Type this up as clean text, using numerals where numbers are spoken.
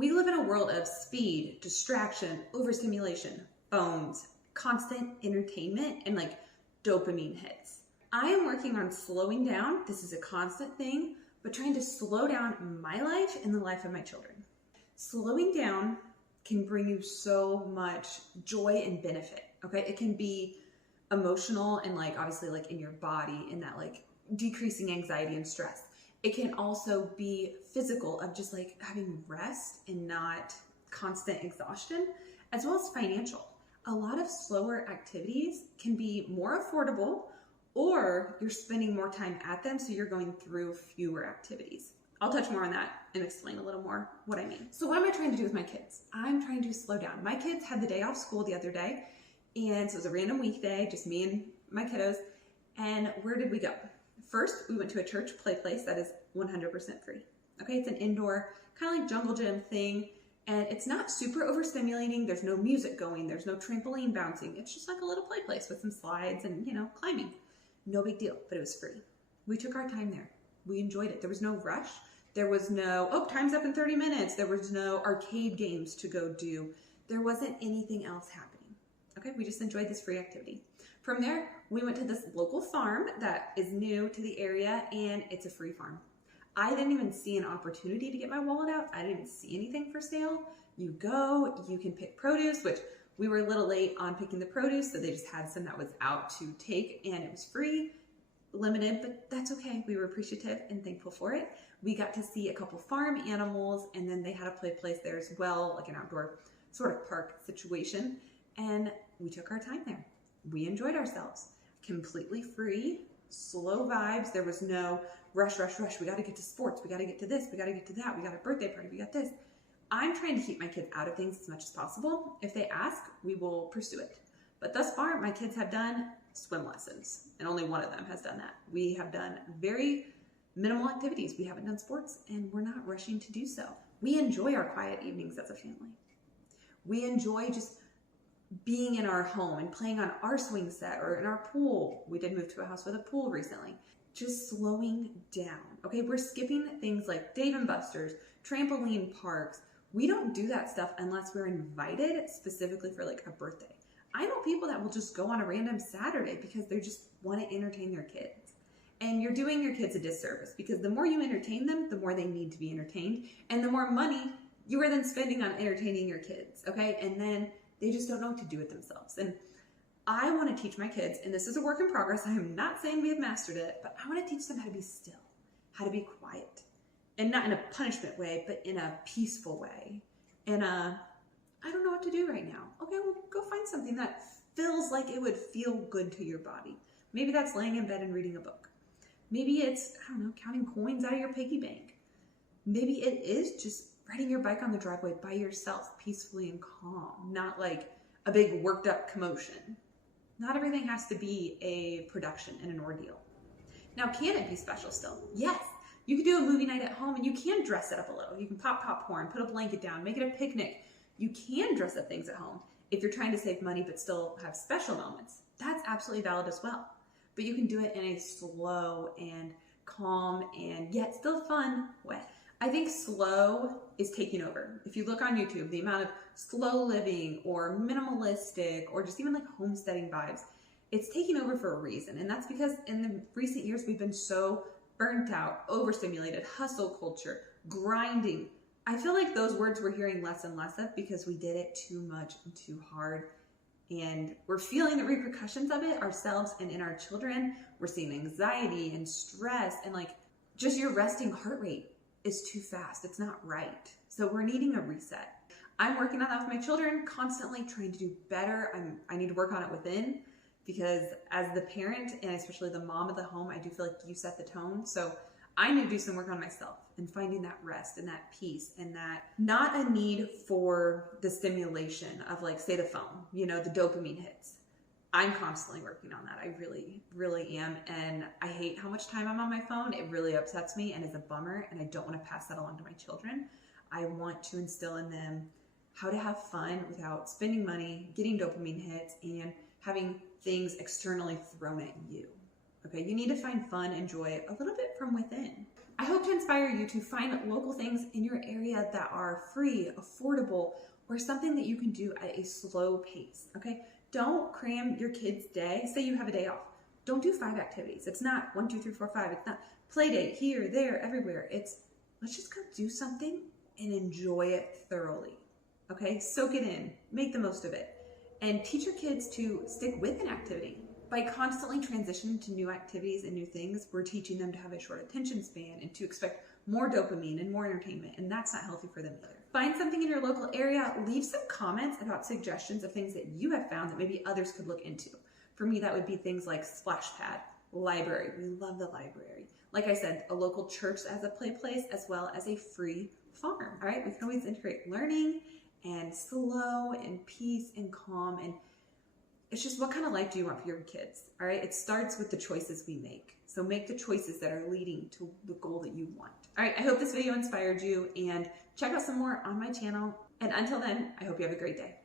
We live in a world of speed, distraction, overstimulation, phones, constant entertainment, and like dopamine hits. I am working on slowing down. This is a constant thing, but trying to slow down my life and the life of my children. Slowing down can bring you so much joy and benefit, okay? It can be emotional and like obviously like in your body and that like decreasing anxiety and stress. It can also be physical of just like having rest and not constant exhaustion, as well as financial. A lot of slower activities can be more affordable, or you're spending more time at them, so you're going through fewer activities. I'll touch more on that and explain a little more what I mean. So what am I trying to do with my kids? I'm trying to slow down. My kids had the day off school the other day, and so it was a random weekday, just me and my kiddos. And where did we go? First, we went to a church play place that is 100% free. Okay, it's an indoor, kind of like jungle gym thing, and it's not super overstimulating. There's no music going, there's no trampoline bouncing. It's just like a little play place with some slides and, climbing. No big deal, but it was free. We took our time there. We enjoyed it. There was no rush. There was no, oh, time's up in 30 minutes. There was no arcade games to go do. There wasn't anything else happening. Okay, we just enjoyed this free activity. From there, we went to this local farm that is new to the area, and it's a free farm. I didn't even see an opportunity to get my wallet out. I didn't see anything for sale. You go, you can pick produce, which we were a little late on picking the produce, so they just had some that was out to take, and it was free, limited, but that's okay. We were appreciative and thankful for it. We got to see a couple farm animals, and then they had a play place there as well, like an outdoor sort of park situation, and we took our time there. We enjoyed ourselves. Completely free, slow vibes. There was no rush. We got to get to sports. We got to get to this. We got to get to that. We got a birthday party. We got this. I'm trying to keep my kids out of things as much as possible. If they ask, we will pursue it. But thus far, my kids have done swim lessons, and only one of them has done that. We have done very minimal activities. We haven't done sports, and we're not rushing to do so. We enjoy our quiet evenings as a family. We enjoy just being in our home and playing on our swing set or in our pool. We did move to a house with a pool recently. Just slowing down. Okay, we're skipping things like Dave and Buster's, trampoline parks. We don't do that stuff unless we're invited specifically for like a birthday. I know people that will just go on a random Saturday because they just want to entertain their kids. And you're doing your kids a disservice, because the more you entertain them, the more they need to be entertained, and the more money you are then spending on entertaining your kids, okay? And then they just don't know what to do with themselves. And I want to teach my kids, and this is a work in progress. I am not saying we have mastered it, but I want to teach them how to be still, how to be quiet, and not in a punishment way, but in a peaceful way. In a, I don't know what to do right now. Okay, well, go find something that feels like it would feel good to your body. Maybe that's laying in bed and reading a book. Maybe it's, I don't know, counting coins out of your piggy bank. Maybe it is just riding your bike on the driveway by yourself, peacefully and calm, not like a big worked up commotion. Not everything has to be a production and an ordeal. Now, can it be special still? Yes. You could do a movie night at home, and you can dress it up a little. You can pop popcorn, put a blanket down, make it a picnic. You can dress up things at home if you're trying to save money but still have special moments. That's absolutely valid as well. But you can do it in a slow and calm and yet still fun way. I think slow is taking over. If you look on YouTube, the amount of slow living or minimalistic or just even like homesteading vibes, it's taking over for a reason. And that's because in the recent years, we've been so burnt out, overstimulated, hustle culture, grinding. I feel like those words we're hearing less and less of because we did it too much and too hard. And we're feeling the repercussions of it ourselves and in our children. We're seeing anxiety and stress, and like just your resting heart rate is too fast. It's not right. So we're needing a reset. I'm working on that with my children, constantly trying to do better. I need to work on it within, because as the parent and especially the mom of the home, I do feel like you set the tone. So I need to do some work on myself and finding that rest and that peace and that not a need for the stimulation of like, say, the phone, the dopamine hits. I'm constantly working on that. I really, really am. And I hate how much time I'm on my phone. It really upsets me and is a bummer. And I don't want to pass that along to my children. I want to instill in them how to have fun without spending money, getting dopamine hits, and having things externally thrown at you. Okay, you need to find fun and joy a little bit from within. I hope to inspire you to find local things in your area that are free, affordable, or something that you can do at a slow pace, okay? Don't cram your kid's day. Say you have a day off. Don't do 5 activities. It's not 1, 2, 3, 4, 5. It's not play date here, there, everywhere. It's let's just go do something and enjoy it thoroughly, okay? Soak it in, make the most of it, and teach your kids to stick with an activity. By constantly transitioning to new activities and new things, we're teaching them to have a short attention span and to expect more dopamine and more entertainment, and that's not healthy for them either. Find something in your local area, leave some comments about suggestions of things that you have found that maybe others could look into. For me, that would be things like splash pad, library. We love the library. Like I said, a local church as a play place, as well as a free farm, all right? We can always integrate learning and slow and peace and calm, and it's just what kind of life do you want for your kids, all right? It starts with the choices we make. So make the choices that are leading to the goal that you want. All right, I hope this video inspired you, and check out some more on my channel. And until then, I hope you have a great day.